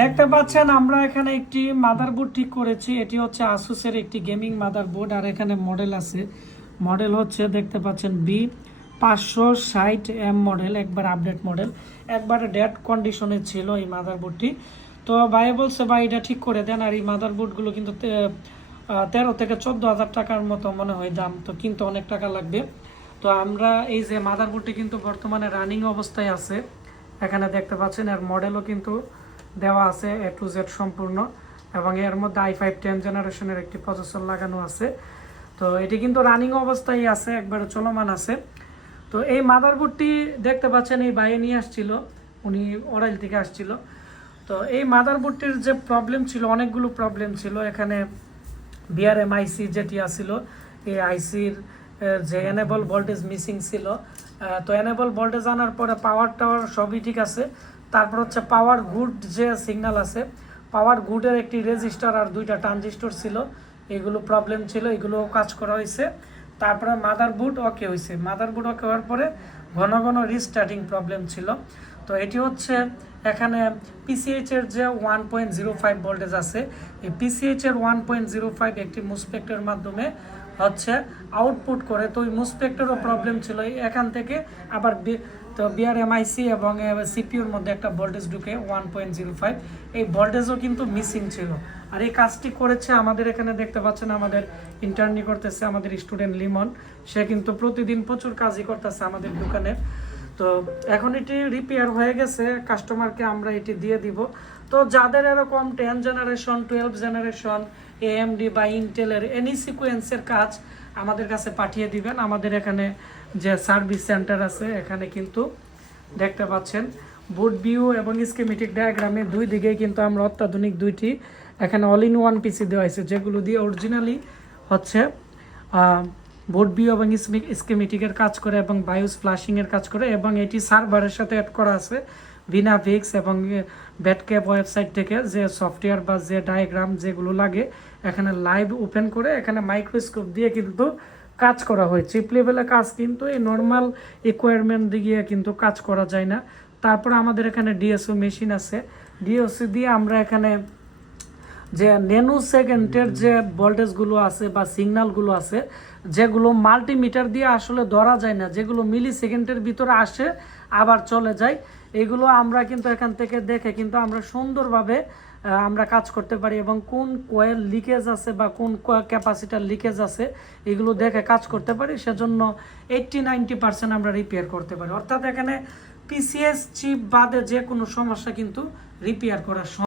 দেখতে পাচ্ছেন, আমরা এখানে একটি মাদারবোর্ড ঠিক করেছি। এটি হচ্ছে আসুসের একটি গেমিং মাদারবোর্ড আর এখানে মডেল আছে। মডেল হচ্ছে, দেখতে পাচ্ছেন বি পাঁচশো ষাট এম মডেল একবার আপডেট মডেল একবার ডেড কন্ডিশনে ছিল এই মাদারবোর্ডটি তো ভাই বলছে, ভাই, এটা ঠিক করে দেন। আর এই মাদারবোর্ডগুলো কিন্তু তেরো থেকে চোদ্দ হাজার টাকার মতো মনে হয় দাম। তো কিন্তু অনেক টাকা লাগবে। তো আমরা এই যে মাদারবোর্ডটি কিন্তু বর্তমানে রানিং অবস্থায় আছে। এখানে দেখতে পাচ্ছেন, এর মডেলও কিন্তু দেওয়া আছে এ টু জেড সম্পূর্ণ, এবং এর মধ্যে আই ফাইভ টেন জেনারেশনের একটি প্রসেসর লাগানো আছে। তো এটি কিন্তু রানিং অবস্থায় আছে, একবারে চলমান আছে। তো এই মাদারবোর্ডটি দেখতে পাচ্ছেন, এই বাইরে নিয়ে আসছিল, উনি ওরাইল থেকে আসছিল। তো এই মাদারবোর্ডটির যে প্রবলেম ছিল, অনেকগুলো প্রবলেম ছিল। এখানে বিআরএম আইসি যেটি আসছিল এই আইসির যে এনেবল ভোল্টেজ মিসিং ছিল। তো এনেবল ভোল্টেজ আনার পরে পাওয়ার টাওয়ার সবই ঠিক আছে। তারপর হচ্ছে পাওয়ার গুড যে সিগন্যাল আছে পাওয়ার গুডের একটি রেজিস্টার আর দুইটা ট্রানজিস্টর ছিল। এগুলো প্রবলেম ছিল, এগুলো কাজ করা হয়েছে। তারপরে মাদারবোর্ড ওকে হয়েছে। মাদারবোর্ড ওকে হওয়ার পরে ঘন ঘন রিস্টার্টিং প্রবলেম ছিল। তো এটি হচ্ছে এখানে পিসিএইচ এর যে one point zero five voltage আছে, এই পিসিএইচ এর ওয়ান পয়েন্ট জিরো ফাইভ একটি মুসপেক্টের মাধ্যমে হচ্ছে আউটপুট করে। তো ওই মুসপেক্টেরও প্রবলেম ছিল। এখান থেকে আবার তো বিআরএমআইসি এবং সিপিউর মধ্যে একটা ভোল্টেজ ঢুকে ওয়ান পয়েন্ট জিরো ফাইভ এই ভোল্টেজও কিন্তু মিসিং ছিল। আর এই কাজটি করেছে আমাদের এখানে দেখতে পাচ্ছেন, আমাদের ইন্টার্নি করতেছে আমাদের স্টুডেন্ট লিমন। সে কিন্তু প্রতিদিন প্রচুর কাজই করতেছে আমাদের দোকানে। তো এখন এটি রিপেয়ার হয়ে গেছে কাস্টমারকে আমরা এটি দিয়ে দিব। তো যাদের এরকম ten generation twelve generation AMD বা ইন্টেলের এনি সিকোয়েন্সের কাজ আমাদের কাছে পাঠিয়ে দিবেন। আমাদের এখানে যে সার্ভিস সেন্টার আছে, এখানে কিন্তু দেখতে পাচ্ছেন বুট ভিউ এবং স্কিমেটিক ডায়াগ্রামে দুই দিকেই কিন্তু আমরা অত্যাধুনিক দুইটি, এখানে অল ইন ওয়ান পিসি দেওয়া হয়েছে, যেগুলো দিয়ে অরিজিনালি হচ্ছে বোর্ড ভিউ এবং স্কেমেটিকের কাজ করে এবং বায়োস ফ্লাশিংয়ের কাজ করে এবং এটি সার্ভারের সাথে অ্যাড করা আছে। বিনা ভিক্স এবং ব্যাটক্যাপ ওয়েবসাইট থেকে যে সফটওয়্যার বা যে ডায়াগ্রাম যেগুলো লাগে, এখানে লাইভ ওপেন করে এখানে মাইক্রোস্কোপ দিয়ে কিন্তু কাজ করা হয়। চিপ লেভেলে কাজ কিন্তু এই নর্মাল ইকুয়ারমেন্ট দিয়ে কিন্তু কাজ করা যায় না। তারপর আমাদের এখানে ডিএসও মেশিন আছে। ডিএসও দিয়ে আমরা এখানে যে ন্যানো সেকেন্ডের যে ভোল্টেজগুলো আছে বা সিগন্যালগুলো আছে, যেগুলো মাল্টিমিটার দিয়ে আসলে ধরা যায় না, যেগুলো মিলি সেকেন্ডের ভিতরে আসে, আবার চলে যায়, এগুলো আমরা কিন্তু এখান থেকে দেখে কিন্তু আমরা সুন্দরভাবে আমরা কাজ করতে পারি এবং কোন কোয়েল লিকেজ আছে বা কোন ক্যাপাসিটার লিকেজ আছে, এগুলো দেখে কাজ করতে পারি, সেজন্য এইট্টি নাইনটি পার্সেন্ট আমরা রিপেয়ার করতে পারি অর্থাৎ এখানে পিসিএস চিপ বাদে যে কোনো সমস্যা কিন্তু রিপেয়ার করা।